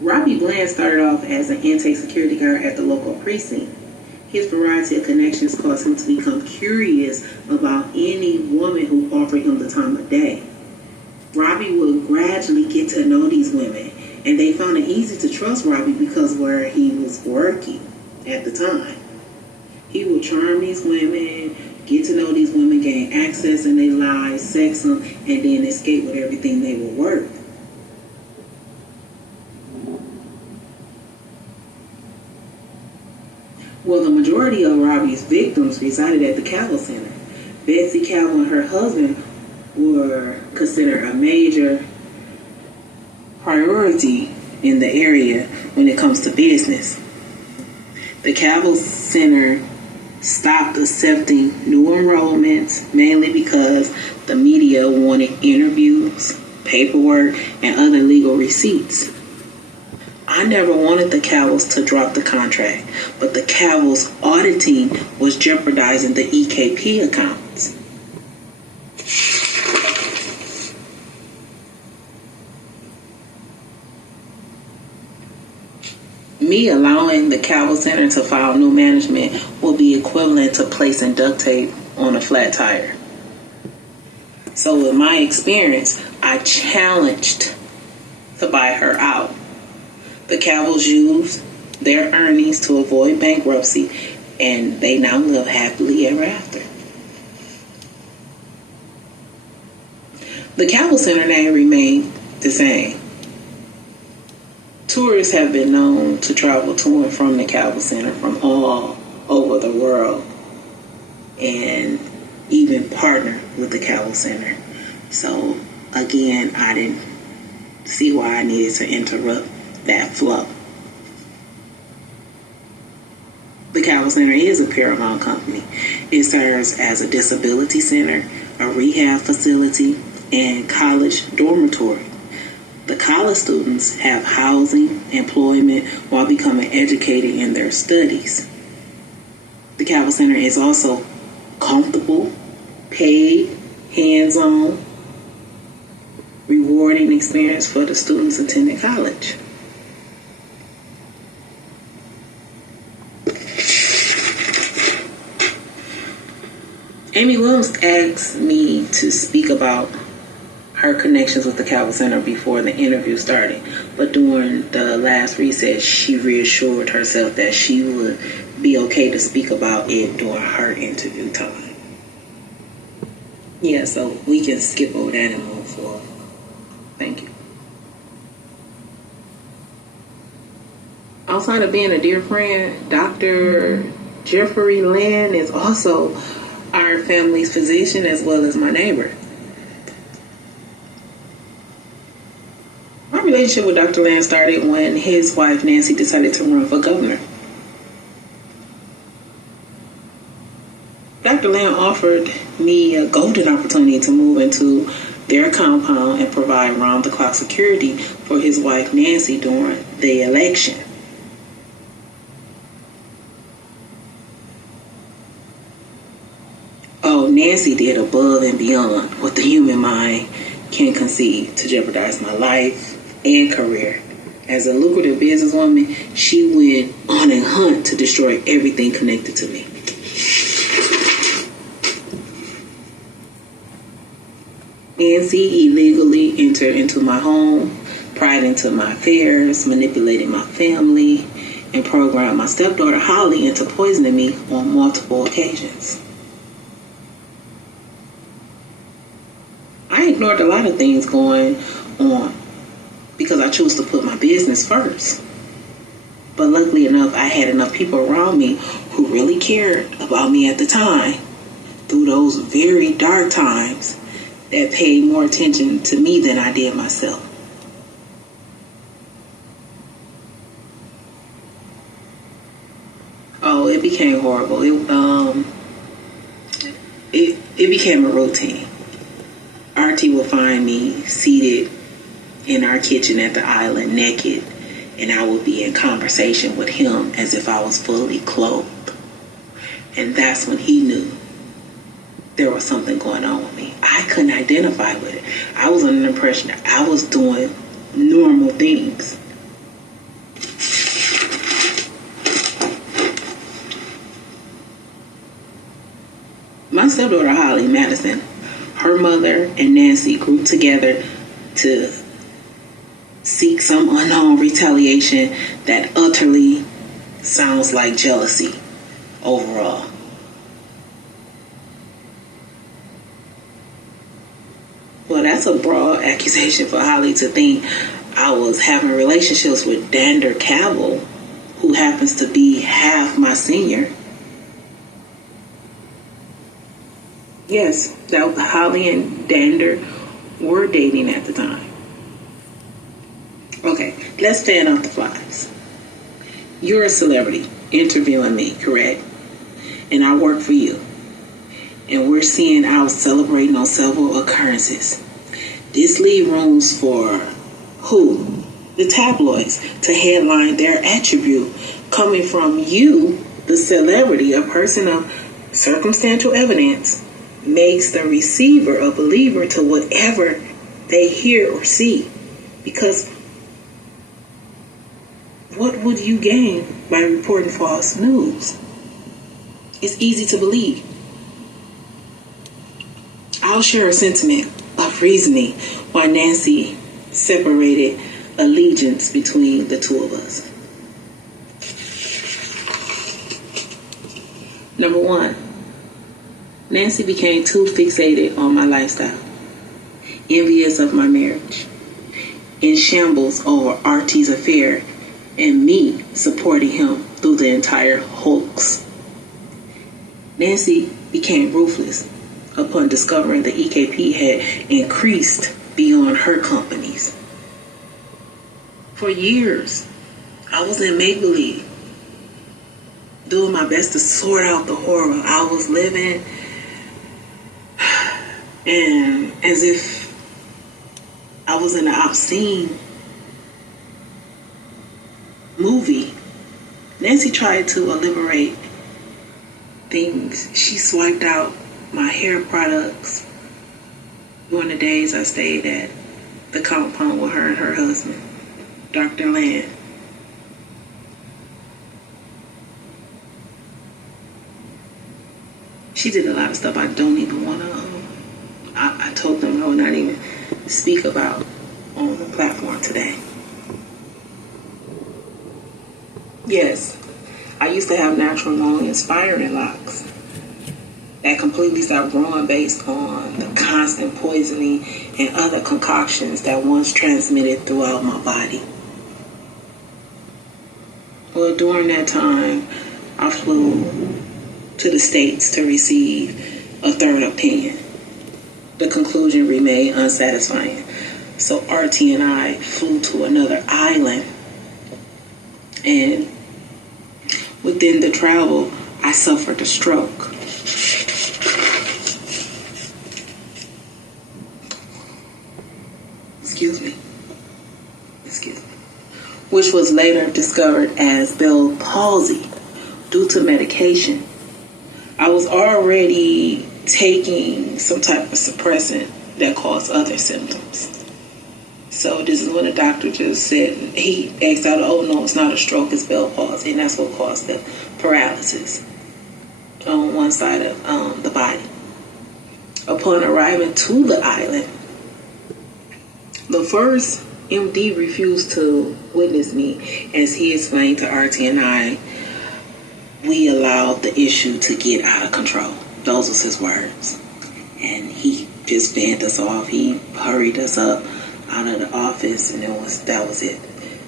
Robbie Bland started off as an intake security guard at the local precinct. His variety of connections caused him to become curious about any woman who offered him the time of day. Robbie would gradually get to know these women, and they found it easy to trust Robbie because where he was working at the time. He would charm these women, get to know these women, gain access in their lives, sex them, and then escape with everything they were worth. Well, the majority of Robbie's victims resided at the Calvo Center. Betsy Calvo and her husband were considered a major priority in the area when it comes to business. The Calvo Center stopped accepting new enrollments, mainly because the media wanted interviews, paperwork, and other legal receipts. I never wanted the Calvos to drop the contract, but the Calvos auditing was jeopardizing the EKP accounts. Me allowing the Calvo Center to file new management will be equivalent to placing duct tape on a flat tire. So with my experience, I challenged to buy her out. The Calvos used their earnings to avoid bankruptcy, and they now live happily ever after. The Calvo Center name remained the same. Tourists have been known to travel to and from the Calvo Center from all over the world and even partner with the Calvo Center. So again, I didn't see why I needed to interrupt that flow. The Calvo Center is a Paramount company. It serves as a disability center, a rehab facility, and college dormitory. The college students have housing, employment, while becoming educated in their studies. The Calvo Center is also comfortable, paid, hands-on, rewarding experience for the students attending college. Amy Williams asked me to speak about her connections with the Calvo Center before the interview started, but during the last recess, she reassured herself that she would be okay to speak about it during her interview time. Yeah, so we can skip over that and move forward. Thank you. Outside of being a dear friend, Dr. Jeffrey Land is also our family's physician as well as my neighbor. My relationship with Dr. Land started when his wife Nancy decided to run for governor. Dr. Land offered me a golden opportunity to move into their compound and provide round-the-clock security for his wife Nancy during the election. Oh, Nancy did above and beyond what the human mind can conceive to jeopardize my life and career. As a lucrative businesswoman, she went on a hunt to destroy everything connected to me. Nancy illegally entered into my home, pried into my affairs, manipulated my family, and programmed my stepdaughter Holly into poisoning me on multiple occasions. I ignored a lot of things going on because I chose to put my business first. But luckily enough, I had enough people around me who really cared about me at the time, through those very dark times, that paid more attention to me than I did myself. Oh, it became horrible. It became a routine. RT would find me seated in our kitchen at the island naked, and I would be in conversation with him as if I was fully clothed. And that's when he knew there was something going on with me. I couldn't identify with it. I was under the impression that I was doing normal things. stepdaughter Holly Madison, her mother and Nancy grouped together to seek some unknown retaliation that utterly sounds like jealousy overall. Well, that's a broad accusation for Holly to think I was having relationships with Dander Cavill, who happens to be half my senior. Yes, that Holly and Dander were dating at the time. Okay, let's fan out the flies. You're a celebrity interviewing me, correct? And I work for you. And we're seeing out celebrating on several occurrences. This leaves rooms for who? The tabloids to headline their attribute coming from you, the celebrity, a person of circumstantial evidence, makes the receiver a believer to whatever they hear or see. Because what would you gain by reporting false news? It's easy to believe. I'll share a sentiment of reasoning why Nancy separated allegiance between the two of us. Number one, Nancy became too fixated on my lifestyle, envious of my marriage, in shambles over RT's affair and me supporting him through the entire hoax. Nancy became ruthless upon discovering the EKP had increased beyond her companies. For years, I was in make-believe, doing my best to sort out the horror I was living, and as if I was in an obscene movie. Nancy tried to liberate things. She swiped out my hair products during the days I stayed at the compound with her and her husband, Dr. Land. She did a lot of stuff I don't even want to, I told them I would not even speak about on the platform today. Yes, I used to have natural long inspiring locks that completely stopped growing based on the constant poisoning and other concoctions that once transmitted throughout my body. Well, during that time, I flew to the States to receive a third opinion. The conclusion remained unsatisfying. So RT and I flew to another island, and within the travel, I suffered a stroke. Excuse me. Which was later discovered as Bell palsy due to medication. I was already taking some type of suppressant that caused other symptoms. So this is when the doctor just said, he asked out, oh no, it's not a stroke, it's Bell palsy, and that's what caused the paralysis on one side of the body. Upon arriving to the island, the first MD refused to witness me, as he explained to RT and I, we allowed the issue to get out of control. Those was his words. And he just fanned us off. He hurried us up out of the office, and that was it.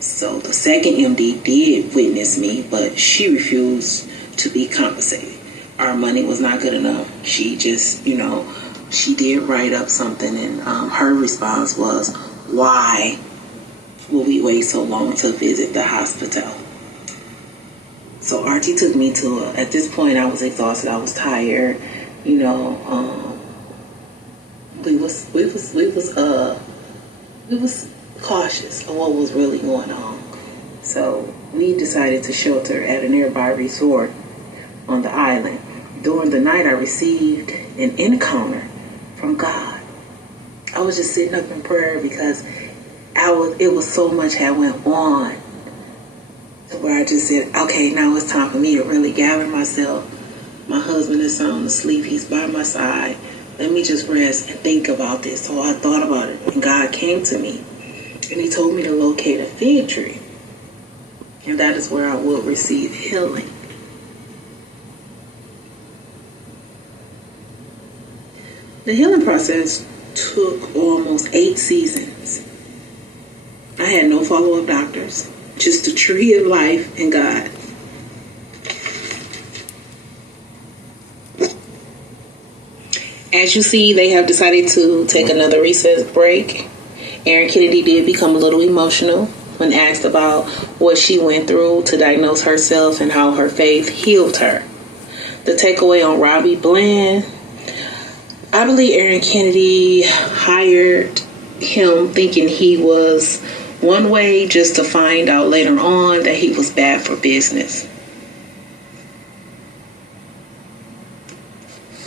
So the second MD did witness me, but she refused to be compensated. Our money was not good enough. She just, she did write up something, and her response was, why will we wait so long to visit the hospital? So RT took me to at this point I was exhausted, I was tired, we was cautious of what was really going on. So we decided to shelter at a nearby resort on the island. During the night, I received an encounter from God. I was just sitting up in prayer because it was so much had went on, where I just said, okay, now it's time for me to really gather myself My husband is sound asleep. He's by my side. Let me just rest and think about this. So I thought about it, and God came to me, and he told me to locate a fig tree. And that is where I will receive healing. The healing process took almost 8 seasons. I had no follow-up doctors, just a tree of life and God. As you see, they have decided to take another recess break. Erin Kennedy did become a little emotional when asked about what she went through to diagnose herself and how her faith healed her. The takeaway on Robbie Bland: I believe Erin Kennedy hired him thinking he was one way, just to find out later on that he was bad for business.